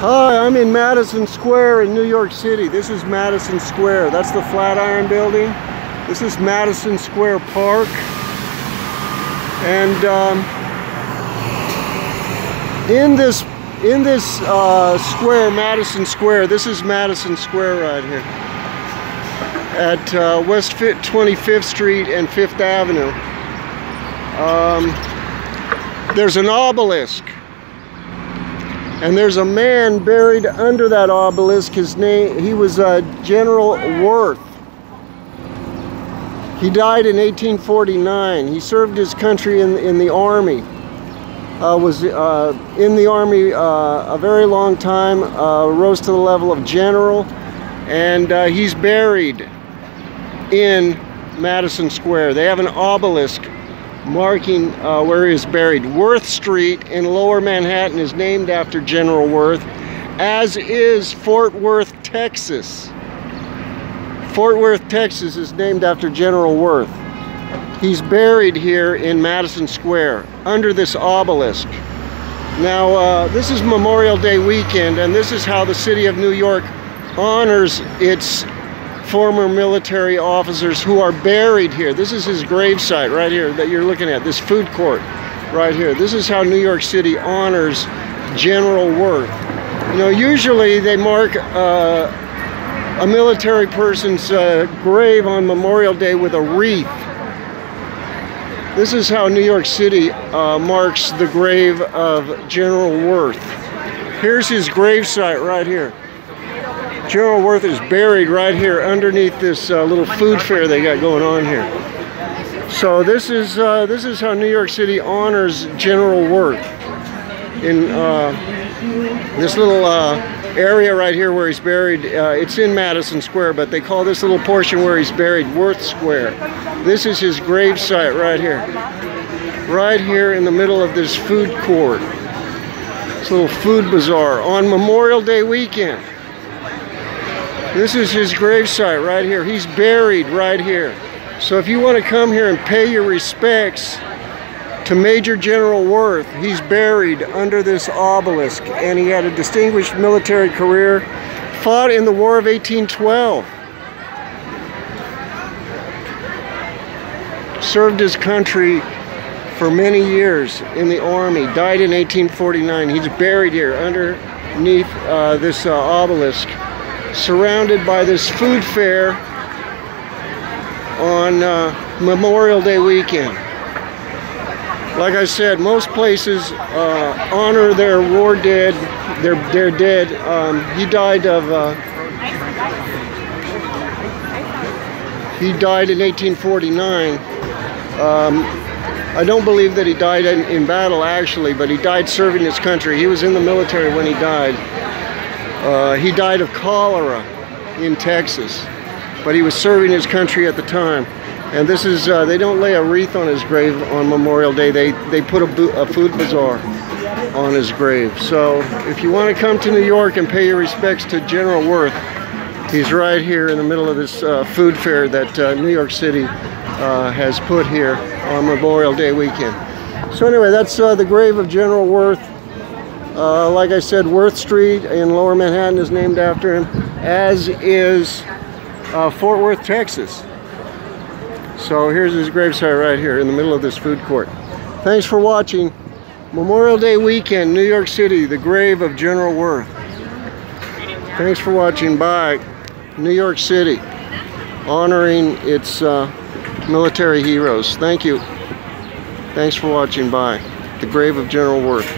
Hi, I'm in Madison Square in New York City. This is Madison Square. That's the Flatiron Building. This is Madison Square Park. And in this square, Madison Square, this is Madison Square right here at West 25th Street and 5th Avenue. There's an obelisk. And there's a man buried under that obelisk. His name, he was General Worth. He died in 1849. He served his country in the Army. Was in the Army a very long time, rose to the level of general, and he's buried in Madison Square. They have an obelisk marking where he is buried. Worth Street in Lower Manhattan is named after General Worth, as is Fort Worth, Texas. Fort Worth, Texas is named after General Worth. He's buried here in Madison Square under this obelisk. Now, this is Memorial Day weekend, and this is how the city of New York honors its former military officers who are buried here. This is his gravesite right here that you're looking at, this food court right here. This is how New York City honors General Worth. You know, usually they mark a military person's grave on Memorial Day with a wreath. This is how New York City marks the grave of General Worth. Here's his gravesite right here. General Worth is buried right here underneath this little food fair they got going on here. So this is how New York City honors General Worth in this little area right here where he's buried. It's in Madison Square, but they call this little portion where he's buried Worth Square. This is his gravesite right here in the middle of this food court. This little food bazaar on Memorial Day weekend. This is his gravesite right here. He's buried right here. So if you want to come here and pay your respects to Major General Worth, he's buried under this obelisk, and he had a distinguished military career, fought in the War of 1812, served his country for many years in the Army, died in 1849. He's buried here underneath this obelisk, surrounded by this food fair on Memorial Day weekend. Like I said, most places honor their war dead, their dead. He died in 1849. I don't believe that he died in battle actually, but he died serving his country. He was in the military when he died. He died of cholera in Texas, but he was serving his country at the time. And this is, they don't lay a wreath on his grave on Memorial Day. They put a food bazaar on his grave. So if you want to come to New York and pay your respects to General Worth, he's right here in the middle of this food fair that New York City has put here on Memorial Day weekend. So anyway, that's the grave of General Worth. Like I said, Worth Street in Lower Manhattan is named after him, as is Fort Worth, Texas. So here's his gravesite right here in the middle of this food court. Thanks for watching. Memorial Day weekend, New York City, the grave of General Worth. Thanks for watching. Bye. New York City, honoring its military heroes. Thank you. Thanks for watching. Bye. The grave of General Worth.